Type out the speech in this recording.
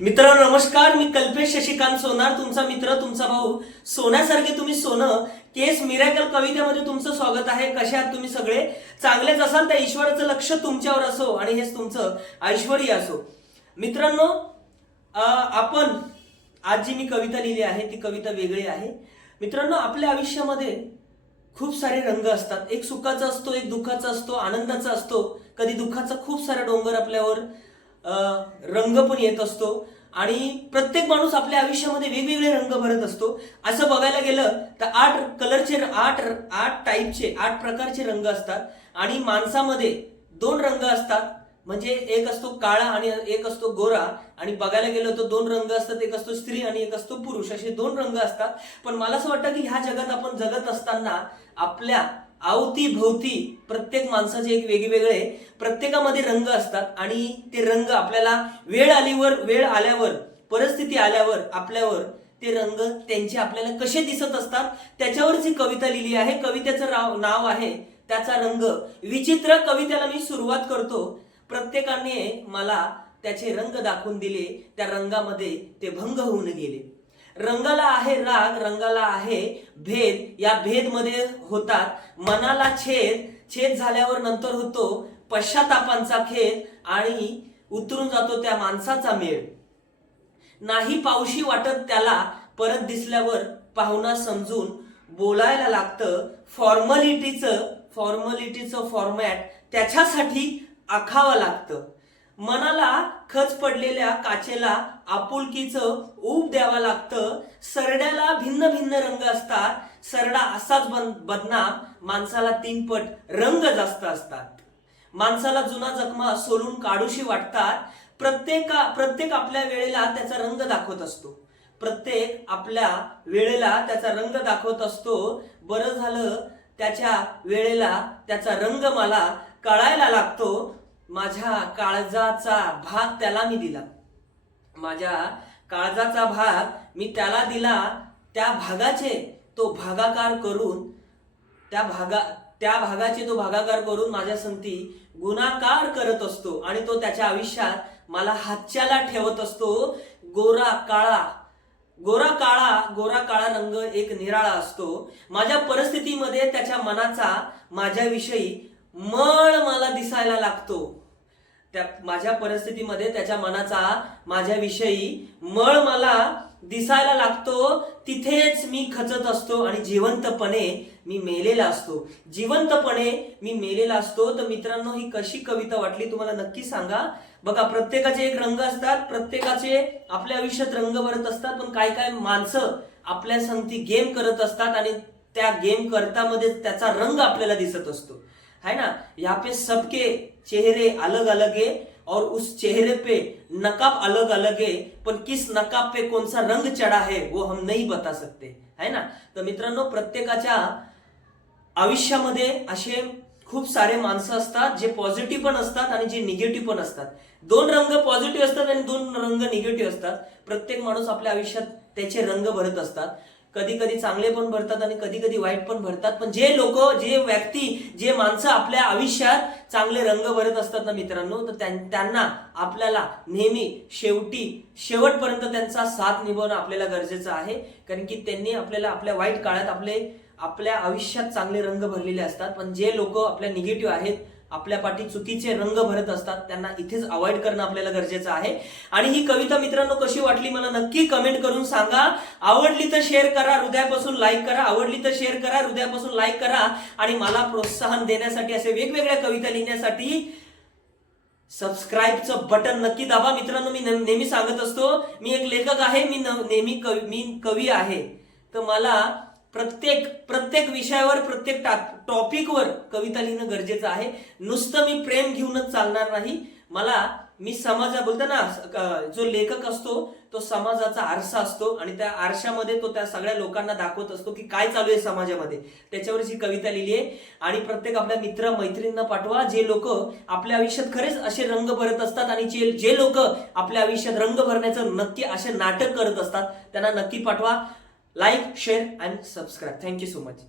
मित्रांनो नमस्कार मी कल्पेश शशिकांत सोनार तुमचा मित्र तुमचा भाऊ. सोन्यासारखे तुम्ही सोनं केस मिरॅकल कवितेमध्ये तुमचं स्वागत आहे. कशा आहात तुम्ही सगळे? चांगलेच असाल तर ईश्वराचं लक्ष तुमच्यावर असो आणि हेच तुमचं ऐश्वर्य असो. मित्रांनो आपण आज जी मी कविता लिहिली आहे ती कविता वेगळी आहे. मित्रांनो आपल्या आयुष्यामध्ये खूप सारे रंग असतात. एक सुखाचा असतो एक दुःखाचा असतो आनंदाचा असतो. कधी दुःखाचा खूप सारा डोंगर आपल्यावर रंग पण येत असतो आणि प्रत्येक माणूस आपल्या आयुष्यामध्ये वेगवेगळे रंग भरत असतो. असं बघायला गेलं तर आठ कलरचे आठ आठ टाईपचे आठ प्रकारचे रंग असतात. आणि माणसामध्ये दोन रंग असतात. म्हणजे एक असतो काळा आणि एक असतो गोरा. आणि बघायला गेलं तर दोन रंग असतात. एक असतो स्त्री आणि एक असतो पुरुष. असे दोन रंग असतात. पण मला असं वाटतं की ह्या जगात आपण जगत असताना आपल्या अवती भोवती प्रत्येक माणसाचे एक वेगवेगळे प्रत्येकामध्ये रंग असतात आणि ते रंग आपल्याला वेळ आलीवर वेळ आल्यावर परिस्थिती आल्यावर आपल्यावर ते रंग त्यांचे आपल्याला कसे दिसत असतात त्याच्यावरच ही कविता लिहिली आहे. कवितेचं राव- नाव आहे त्याचा रंग. विचित्र कवितेला मी सुरुवात करतो. प्रत्येकाने मला त्याचे रंग दाखवून दिले. त्या रंगामध्ये ते भंग होऊन गेले. रंगाला आहे राग रंगाला आहे भेद. या भेदमध्ये होतात मनाला छेद. छेद झाल्यावर नंतर होतो पश्चातापांचा खेद आणि उतरून जातो त्या माणसाचा मेळ. नाही पावशी वाटत त्याला परत दिसल्यावर पाहुणा समजून बोलायला लागतं फॉर्मॅलिटीचं फॉर्मॅलिटीचं फॉर्मॅट त्याच्यासाठी आखावं लागतं. मनाला खच पडलेल्या काचेला आपुलकीचं ऊब द्यावं लागतं. सरड्याला भिन्न भिन्न रंग असतात. सरडा असाच बन- बदनाम. माणसाला तीन पट रंग जास्त असतात. माणसाला जुना जखमा सोलून काढूशी वाटतात. प्रत्येका प्रत्येक आपल्या वेळेला त्याचा रंग दाखवत असतो. प्रत्येक आपल्या वेळेला त्याचा रंग दाखवत असतो. बरं झालं त्याच्या वेळेला त्याचा रंग मला कळायला लागतो. माझ्या काळजाचा भाग त्याला मी दिला. माझ्या काळजाचा भाग मी त्याला दिला त्या भागाचे तो भागाकार करून त्या भागा त्या भागाचे तो भागाकार करून माझ्या संगती गुणाकार करत असतो आणि तो त्याच्या आयुष्यात मला हातच्याला ठेवत असतो. गोरा काळा गोरा काळा गोरा काळा रंग एक निराळा असतो. माझ्या परिस्थितीमध्ये त्याच्या मनाचा माझ्याविषयी मळ मला दिसायला लागतो. त्या माझ्या परिस्थितीमध्ये त्याच्या मनाचा माझ्याविषयी मळ मला दिसायला लागतो. तिथेच मी खचत असतो आणि जिवंतपणे मी मेलेला असतो. जिवंतपणे मी मेलेला असतो. तर मित्रांनो ही कशी कविता वाटली तुम्हाला नक्की सांगा. बघा प्रत्येकाचे एक रंग असतात प्रत्येकाचे आपल्या आयुष्यात रंग भरत असतात पण काय काय माणसं आपल्या संगती गेम करत असतात आणि त्या गेम करतामध्ये त्याचा रंग आपल्याला दिसत असतो. है ना? यहाँ पे सबके चेहरे अलग अलग है और उस चेहरे पे नकाब अलग अलग है पण किस नकाब पे कौन सा रंग चढ़ा है वो हम नहीं बता सकते है ना? तर मित्रांनो प्रत्येकाच्या आयुष्यामध्ये असे खूप सारे माणसं असतात जे पॉझिटिव्ह पण असतात आणि जे निगेटिव्ह पण असतात. दोन रंग पॉझिटिव्ह असतात आणि दोन रंग निगेटिव्ह असतात. प्रत्येक माणूस आपल्या आयुष्यात त्याचे रंग भरत असतात. कधी कधी चांगले पण भरतात आणि कधी कधी वाईट पण भरतात. पण जे लोक जे व्यक्ती जे माणसं आपल्या आयुष्यात चांगले रंग भरत असतात ना मित्रांनो तर त्यां- त्यांना आपल्याला नेहमी शेवटी शेवटपर्यंत त्यांचा साथ निभवणं आपल्याला गरजेचं आहे. कारण की त्यांनी आपल्याला आपल्या वाईट काळात आपले आपल्या आयुष्यात चांगले रंग भरलेले असतात. पण जे लोक आपल्या निगेटिव्ह आहेत आपल्या पाठी चुकीचे रंग भरत असतात त्यांना इथेच अवॉइड करणं आपल्याला गरजेचं आहे. आणि ही कविता मित्रांनो कशी वाटली मला नक्की कमेंट करून सांगा. आवडली तर शेअर करा हृदयापासून लाईक करा. आवडली तर शेअर करा हृदयापासून लाईक करा. आणि मला प्रोत्साहन देण्यासाठी असे वेगवेगळ्या कविता लिहिण्यासाठी सबस्क्राईबचं बटन नक्की दाबा. मित्रांनो मी नेहमी सांगत असतो मी एक लेखक आहे मी नेहमी कवी मी कवी आहे. तर मला प्रत्येक प्रत्येक विषयावर प्रत्येक टॉपिकवर कविता लिहिणं गरजेचं आहे. नुसतं मी प्रेम घेऊनच चालणार नाही. मला मी समाजा बोलतो ना जो लेखक असतो तो समाजाचा आरसा असतो आणि त्या आरशामध्ये तो त्या सगळ्या लोकांना दाखवत असतो की काय चालू आहे समाजामध्ये. त्याच्यावरच ही कविता लिहिली आहे. आणि प्रत्येक आपल्या मित्र मैत्रिणींना पाठवा. जे लोक आपल्या आयुष्यात खरेच असे रंग भरत असतात आणि जे जे लोक आपल्या आयुष्यात रंग भरण्याचं नक्की असे नाटक करत असतात त्यांना नक्की पाठवा. Like, share and subscribe. Thank you so much.